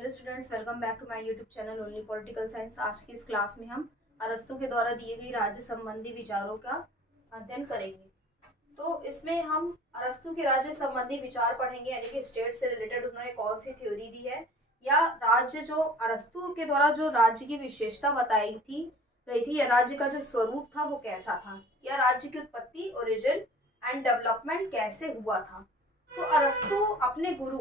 Hello students, welcome back to my YouTube channel only political science. आज की इस class में हम अरस्तू के द्वारा दिए गई राज्य संबंधी विचारों का अध्ययन करेंगे। तो इसमें हम अरस्तू के राज्य संबंधी विचार पढ़ेंगे, यानी कि स्टेट से रिलेटेड उन्होंने कौन सी थ्योरी दी है, या राज्य जो अरस्तू के द्वारा जो राज्य की विशेषता बताई थी गई थी, या राज्य का जो स्वरूप था वो कैसा था, या राज्य की उत्पत्ति, ओरिजिन एंड डेवलपमेंट कैसे हुआ था। तो अरस्तू अपने गुरु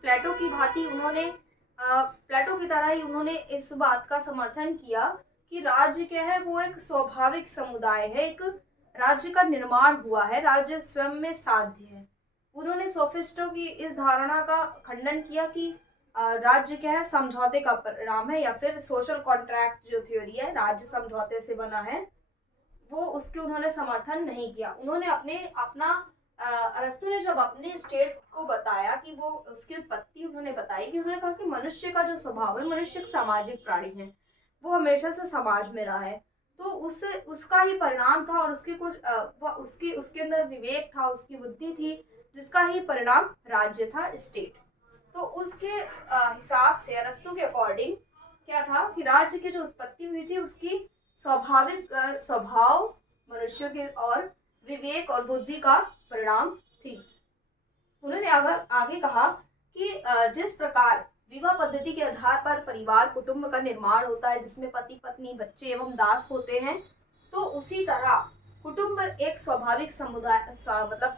प्लेटो की भांति उन्होंने प्लेटो की तरह ही उन्होंने इस बात का समर्थन किया कि राज्य क्या है, वो एक स्वाभाविक समुदाय है, एक राज्य का निर्माण हुआ है, राज्य स्वयं में साध्य है। उन्होंने सोफिस्टों की इस धारणा का खंडन किया कि राज्य क्या है, समझौते का परिणाम है, या फिर सोशल कॉन्ट्रैक्ट जो थ्योरी है, राज्य समझौते से बना है, वो उसके उन्होंने समर्थन नहीं किया। उन्होंने अपना अरस्तु ने जब अपने स्टेट को बताया कि वो उसकी उत्पत्ति उन्होंने बताई, कि उन्होंने कहा कि मनुष्य का जो स्वभाव है, मनुष्य एक सामाजिक प्राणी है, वो हमेशा से समाज में रहा है। तो उसका ही परिणाम था, और उसकी कुछ उसकी उसके अंदर विवेक था, उसकी बुद्धि थी, जिसका ही परिणाम राज्य था, स्टेट। तो उसके हिसाब से अरस्तु के अकॉर्डिंग क्या था कि राज्य की जो उत्पत्ति हुई थी उसकी स्वाभाविक स्वभाव, मनुष्य के और विवेक और बुद्धि का परिणाम थी। उन्होंने आगे कहा कि जिस प्रकार विवाह पद्धति के आधार पर परिवार कुटुंब का निर्माण होता है, जिसमें पति पत्नी बच्चे एवं दास होते हैं, तो उसी तरह कुटुंब एक स्वाभाविक समुदाय मतलब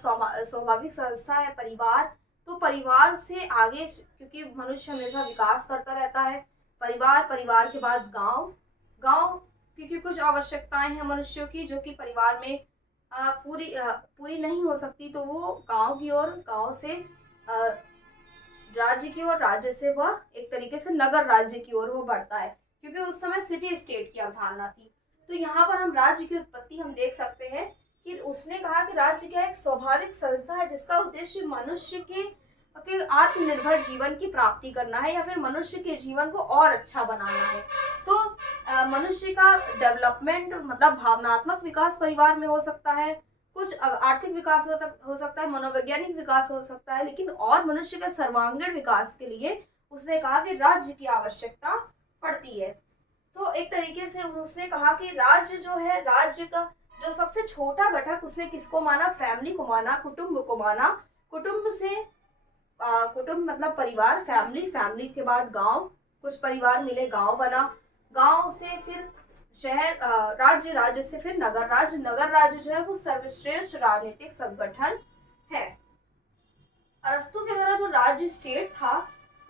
स्वाभाविक संस्था है। परिवार, तो परिवार से आगे, क्योंकि मनुष्य हमेशा विकास करता रहता है, परिवार, परिवार के बाद गांव, गांव क्योंकि कुछ आवश्यकताएं हैं मनुष्यों की जो कि परिवार में पूरी नहीं हो सकती, तो वो गांव की ओर, गांव से राज्य की ओर, राज्य से वह एक तरीके से नगर राज्य की ओर वो बढ़ता है, क्योंकि उस समय सिटी स्टेट की अवधारणा थी। तो यहाँ पर हम राज्य की उत्पत्ति हम देख सकते हैं कि उसने कहा कि राज्य क्या एक स्वाभाविक संस्था है, जिसका उद्देश्य मनुष्य के आत्मनिर्भर जीवन की प्राप्ति करना है, या फिर मनुष्य के जीवन को और अच्छा बनाना है। तो मनुष्य का डेवलपमेंट मतलब भावनात्मक विकास परिवार में हो सकता है, कुछ आर्थिक विकास हो सकता है, मनोवैज्ञानिक विकास हो सकता है, लेकिन और मनुष्य के सर्वांगीण विकास के लिए उसने कहा कि राज्य की आवश्यकता पड़ती है। तो एक तरीके से उसने कहा कि राज्य जो है, राज्य का जो सबसे छोटा घटक उसने किसको माना, फैमिली को माना, कुटुंब को माना। कुटुंब से कुटुंब मतलब परिवार, फैमिली, फैमिली के बाद गांव, कुछ परिवार मिले, गांव बना, गांव से फिर शहर, राज्य, राज्य से फिर नगर राज्य, नगर राज्य जो है वो सर्वश्रेष्ठ राजनीतिक संगठन है। अरस्तु के द्वारा जो राज्य स्टेट था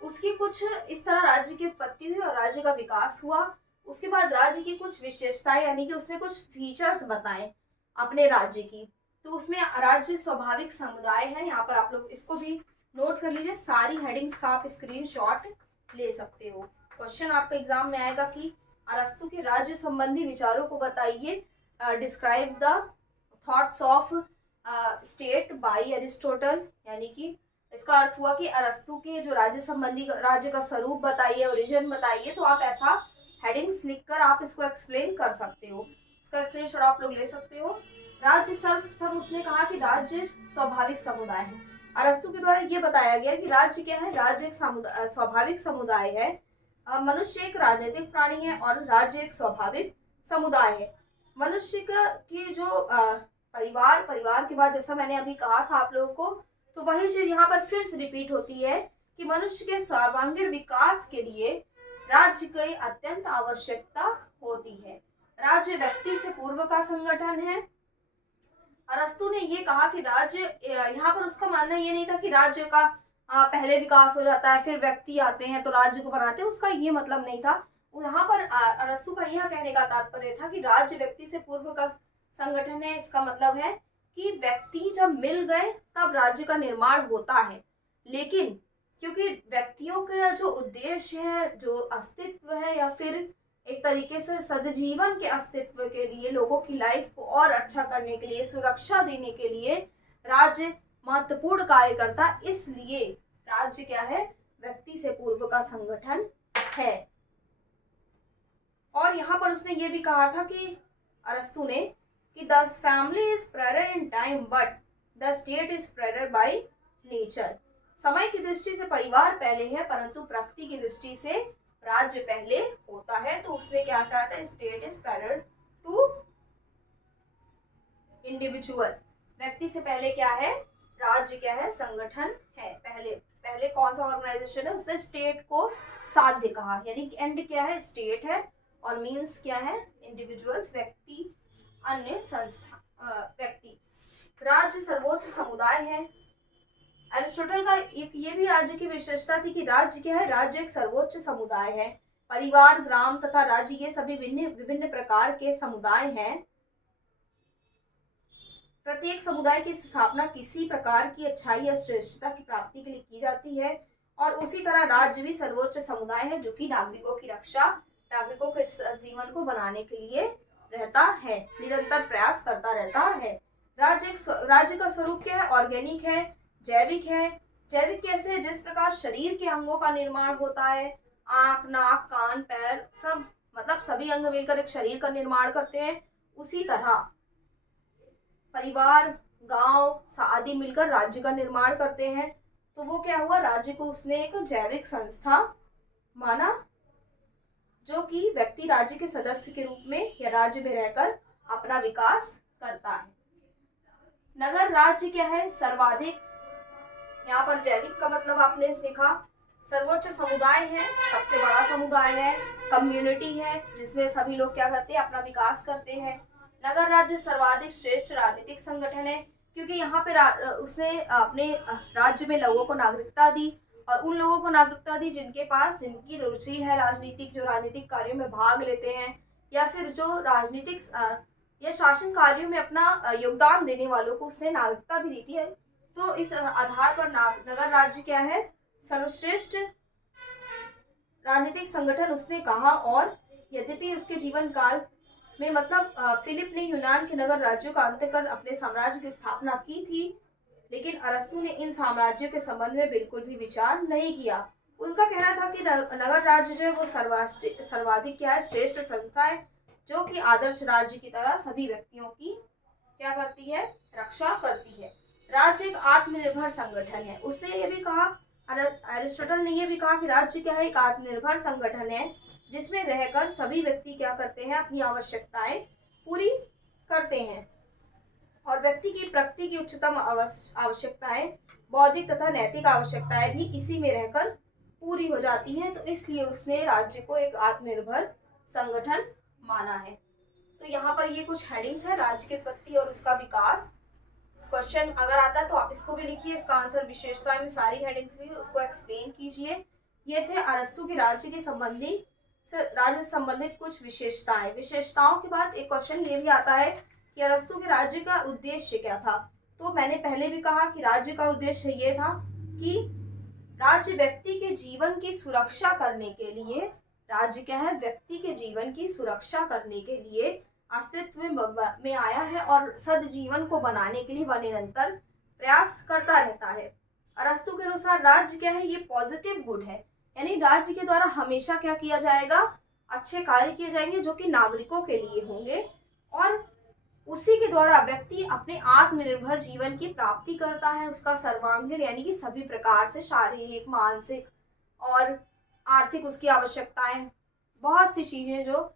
उसकी कुछ इस तरह राज्य की उत्पत्ति हुई और राज्य का विकास हुआ। उसके बाद राज्य की कुछ विशेषताएं, यानी कि उसने कुछ फीचर्स बताए अपने राज्य की। तो उसमें राज्य स्वाभाविक समुदाय है, यहाँ पर आप लोग इसको भी नोट कर लीजिए, सारी हेडिंग्स का आप स्क्रीनशॉट ले सकते हो। क्वेश्चन आपका एग्जाम में आएगा कि अरस्तु के राज्य संबंधी विचारों को बताइए, describe the thoughts of state by Aristotle, यानी कि इसका अर्थ हुआ कि अरस्तु के जो राज्य संबंधी राज्य का स्वरूप बताइए, ओरिजिन बताइए। तो आप ऐसा हेडिंग्स लिखकर आप इसको एक्सप्लेन कर सकते हो, इसका स्क्रीनशॉट आप लोग ले सकते हो। राज्य सर्वप्रथम उसने कहा कि राज्य स्वाभाविक समुदाय है। अरस्तु के द्वारा ये बताया गया कि राज्य क्या है, राज्य एक स्वाभाविक समुदाय है। मनुष्य एक राजनीतिक प्राणी है और राज्य एक स्वाभाविक समुदाय है। मनुष्य का की जो परिवार, परिवार के बाद जैसा मैंने अभी कहा था आप लोगों को, तो वही चीज यहाँ पर फिर से रिपीट होती है कि मनुष्य के सर्वांगीण विकास के लिए राज्य की अत्यंत आवश्यकता होती है। राज्य व्यक्ति से पूर्व का संगठन है। अरस्तु ने ये कहा कि राज्य, यहाँ पर उसका मानना ये नहीं था कि राज्य का पहले विकास हो जाता है फिर व्यक्ति आते हैं तो राज्य को बनाते हैं, उसका ये मतलब नहीं था। यहाँ पर अरस्तु का यह कहने का तात्पर्य था कि राज्य व्यक्ति से पूर्व का संगठन है। इसका मतलब है कि व्यक्ति जब मिल गए तब राज्य का निर्माण होता है, लेकिन क्योंकि व्यक्तियों का जो उद्देश्य है, जो अस्तित्व है, या फिर एक तरीके से सदजीवन के अस्तित्व के लिए, लोगों की लाइफ को और अच्छा करने के लिए, सुरक्षा देने के लिए राज्य महत्वपूर्ण कार्य करता, इसलिए राज्य क्या है, व्यक्ति से पूर्व का संगठन है। और यहाँ पर उसने ये भी कहा था कि अरस्तु ने कि the family is spreaded in time but the state is spreaded by nature. समय की दृष्टि से परिवार पहले है, परंतु प्रकृति की दृष्टि से राज्य पहले होता है। तो उसने क्या कहा था, state is prior to individual. व्यक्ति से पहले क्या है, राज्य क्या है, संगठन है। पहले पहले कौन सा ऑर्गेनाइजेशन है, उसने स्टेट को साध्य कहा, यानी कि एंड क्या है, स्टेट है, और मीन्स क्या है, इंडिविजुअल्स, व्यक्ति, अन्य संस्था, व्यक्ति। राज्य सर्वोच्च समुदाय है। अरिस्टोटल का एक ये भी राज्य की विशेषता थी कि राज्य क्या है, राज्य एक सर्वोच्च समुदाय है। परिवार, ग्राम तथा राज्य ये सभी विभिन्न विभिन्न प्रकार के समुदाय हैं। प्रत्येक समुदाय की स्थापना किसी प्रकार की अच्छाई या श्रेष्ठता की प्राप्ति के लिए की जाती है, और उसी तरह राज्य भी सर्वोच्च समुदाय है जो कि नागरिकों की रक्षा, नागरिकों के जीवन को बनाने के लिए रहता है, निरंतर प्रयास करता रहता है। राज्य का स्वरूप क्या है, ऑर्गेनिक है, जैविक है। जैविक कैसे है, जिस प्रकार शरीर के अंगों का निर्माण होता है, आंख, नाक, कान, पैर, सब मतलब सभी अंग मिलकर एक शरीर का निर्माण करते हैं, उसी तरह परिवार, गांव आदि मिलकर राज्य का निर्माण करते हैं। तो वो क्या हुआ, राज्य को उसने एक जैविक संस्था माना, जो कि व्यक्ति राज्य के सदस्य के रूप में या राज्य में रहकर अपना विकास करता है। नगर राज्य क्या है, सर्वाधिक, यहाँ पर जैविक का मतलब आपने देखा, सर्वोच्च समुदाय है, सबसे बड़ा समुदाय है, कम्युनिटी है जिसमें सभी लोग क्या करते हैं, अपना विकास करते हैं। नगर राज्य सर्वाधिक श्रेष्ठ राजनीतिक संगठन है, क्योंकि यहाँ पे उसने अपने राज्य में लोगों को नागरिकता दी, और उन लोगों को नागरिकता दी जिनके पास, जिनकी रुचि है राजनीतिक, जो राजनीतिक कार्यों में भाग लेते हैं, या फिर जो राजनीतिक या शासन कार्यों में अपना योगदान देने वालों को उसने नागरिकता भी दी थी है। तो इस आधार पर नगर राज्य क्या है, सर्वश्रेष्ठ राजनीतिक संगठन उसने कहा। और यद्यपि उसके जीवन काल में मतलब फिलिप ने यूनान के नगर राज्यों का अंत कर अपने साम्राज्य की स्थापना की थी, लेकिन अरस्तु ने इन साम्राज्यों के संबंध में बिल्कुल भी विचार नहीं किया। उनका कहना था कि नगर राज्य जो है वो सर्वाधिक क्या है, श्रेष्ठ संस्था है, जो कि आदर्श राज्य की तरह सभी व्यक्तियों की क्या करती है, रक्षा करती है। राज्य एक आत्मनिर्भर संगठन है। उसने ये भी कहा, अरिस्टोटल ने ये भी कहा कि राज्य क्या है, एक आत्मनिर्भर संगठन है जिसमें रहकर सभी व्यक्ति क्या करते हैं, अपनी आवश्यकताएं पूरी करते हैं, और व्यक्ति की प्रकृति की उच्चतम आवश्यकताएं, बौद्धिक तथा नैतिक आवश्यकताएं भी इसी में रहकर पूरी हो जाती हैं। तो इसलिए उसने राज्य को एक आत्मनिर्भर संगठन माना है। तो यहाँ पर ये कुछ हेडिंग्स है, राज्य की उत्पत्ति और उसका विकास। क्वेश्चन अगर आता है तो आप इसको भी लिखिए, इसका आंसर विशेषताएं में सारी हेडिंग्स भी उसको एक्सप्लेन कीजिए। ये थे अरस्तु के राज्य से संबंधित कुछ विशेषताएं। विशेषताओं के बाद एक क्वेश्चन ये भी आता है कि अरस्तु के राज्य का उद्देश्य क्या था। तो मैंने पहले भी कहा कि राज्य का उद्देश्य ये था कि राज्य व्यक्ति के जीवन की सुरक्षा करने के लिए, राज्य क्या है, व्यक्ति के जीवन की सुरक्षा करने के लिए अस्तित्व में आया है, और सद्जीवन को बनाने के लिए वह निरंतर प्रयास करता रहता है। अरस्तु के अनुसार राज्य क्या है, ये पॉजिटिव गुड है, यानी राज्य के द्वारा हमेशा क्या किया जाएगा, अच्छे कार्य किए जाएंगे जो कि नागरिकों के लिए होंगे, और उसी के द्वारा व्यक्ति अपने आत्मनिर्भर जीवन की प्राप्ति करता है, उसका सर्वांगीण यानी कि सभी प्रकार से शारीरिक, मानसिक और आर्थिक उसकी आवश्यकताएं, बहुत सी चीजें जो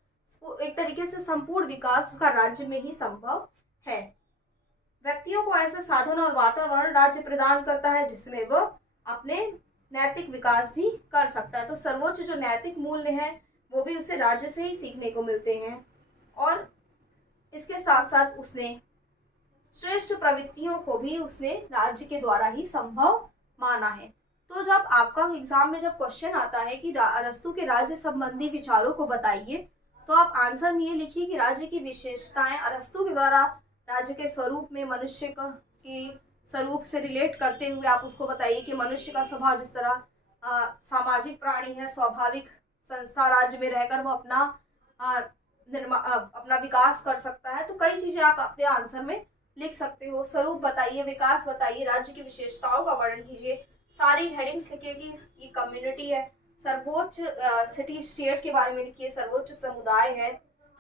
एक तरीके से संपूर्ण विकास उसका राज्य में ही संभव है। व्यक्तियों को ऐसे साधन और वातावरण राज्य प्रदान करता है जिसमें वो अपने नैतिक विकास भी कर सकता है। तो सर्वोच्च जो नैतिक मूल्य है वो भी उसे राज्य से ही सीखने को मिलते हैं, और इसके साथ साथ उसने श्रेष्ठ प्रवृत्तियों को भी उसने राज्य के द्वारा ही संभव माना है। तो जब आपका एग्जाम में जब क्वेश्चन आता है कि अरस्तु के राज्य संबंधी विचारों को बताइए, तो आप आंसर में ये लिखिए कि राज्य की विशेषताएं अरस्तु के द्वारा राज्य के स्वरूप में मनुष्य के स्वरूप से रिलेट करते हुए आप उसको बताइए कि मनुष्य का स्वभाव जिस तरह सामाजिक प्राणी है, स्वाभाविक संस्था राज्य में रहकर वो अपना विकास कर सकता है। तो कई चीजें आप अपने आंसर में लिख सकते हो। स्वरूप बताइए, विकास बताइए, राज्य की विशेषताओं का वर्णन कीजिए, सारी हेडिंग्स लिखिए कि ये कम्युनिटी है, सर्वोच्च सिटी स्टेट के बारे में लिखिए, सर्वोच्च समुदाय है,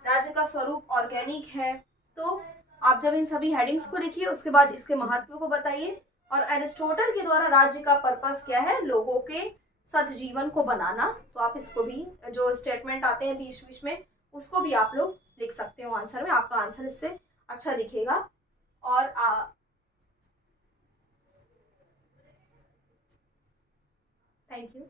राज्य का स्वरूप ऑर्गेनिक है। तो आप जब इन सभी हेडिंग्स को लिखिए उसके बाद इसके महत्व को बताइए, और एरिस्टोटल के द्वारा राज्य का पर्पस क्या है, लोगों के सदजीवन को बनाना। तो आप इसको भी, जो स्टेटमेंट आते हैं बीच बीच में, उसको भी आप लोग लिख सकते हो आंसर में, आपका आंसर इससे अच्छा दिखेगा। और थैंक यू।